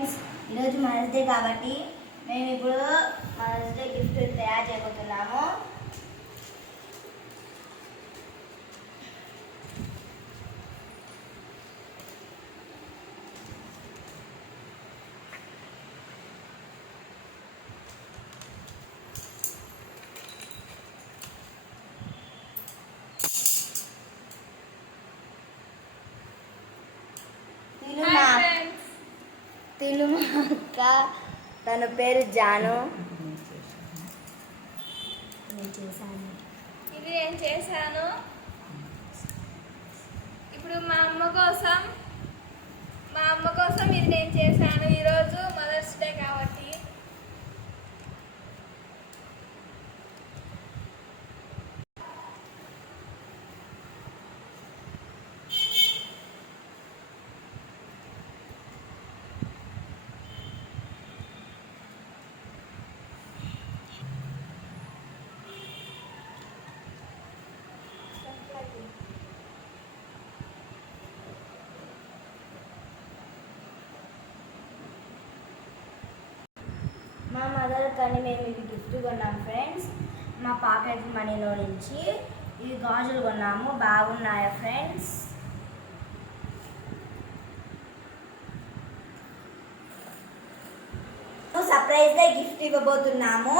ఈరోజు mothers day కాబట్టి మేము ఇప్పుడు మదర్స్ డే గిఫ్ట్ తయారు చేయబోతున్నాము. తిను మా అక్క, తన పేరు జాను. ఇది నేను చేశాను. ఇప్పుడు మా అమ్మ కోసం ఇది నేను చేశాను. ఈరోజు మదర్స్ డే కాబట్టి మా మదర్ కానీ మేము ఇది గిఫ్ట్ కొన్నాం ఫ్రెండ్స్. మా పాకెట్ మనీలో నుంచి ఇవి గాజులు కొన్నాము. బాగున్నాయా ఫ్రెండ్స్? సర్ప్రైజ్గా గిఫ్ట్ ఇవ్వబోతున్నాము.